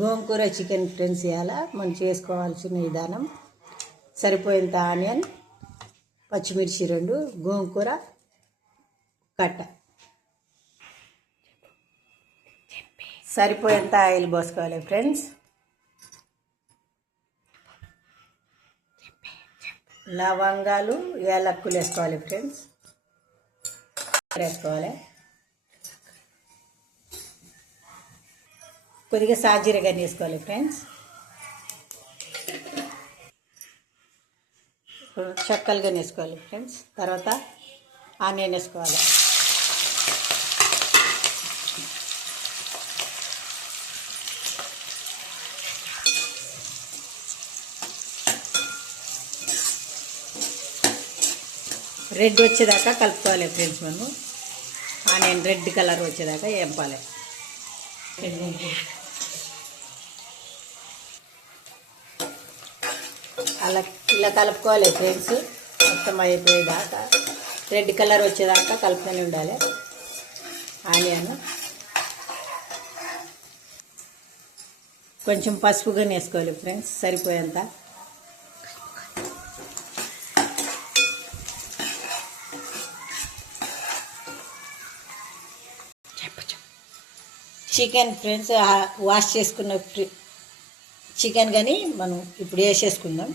గోంగూర chicken friends ఇవాళ మనం చేసుకోవాల్సిన విధానం సరిపోయేంత ఆనియన్, పచ్చిమిర్చి 2, గోంగూర కట్ట, సరిపోయేంత ఆయిల్ పోసుకోవాలి ఫ్రెండ్స్. లవంగాలు, యాలక్కులు వేసుకోవాలి ఫ్రెండ్స్. వేసుకోవాలి కొద్దిగా సాజీరగా వేసుకోవాలి ఫ్రెండ్స్. చెక్కలుగా వేసుకోవాలి ఫ్రెండ్స్. తర్వాత ఆనియన్ వేసుకోవాలి. రెడ్ వచ్చేదాకా కలుపుకోవాలి ఫ్రెండ్స్. మనం ఆనియన్ రెడ్ కలర్ వచ్చేదాకా వేపాలి. అలా ఇలా కలుపుకోవాలి ఫ్రెండ్స్. మొత్తం అయిపోయేదాకా రెడ్ కలర్ వచ్చేదాకా కలుపుకొని ఉండాలి. ఆనియన్ కొంచెం పసుపుగా వేసుకోవాలి ఫ్రెండ్స్ సరిపోయేంత. చికెన్ ఫ్రెండ్స్ వాష్ చేసుకున్న చికెన్ కానీ మనం ఇప్పుడు వేసేసుకుందాం.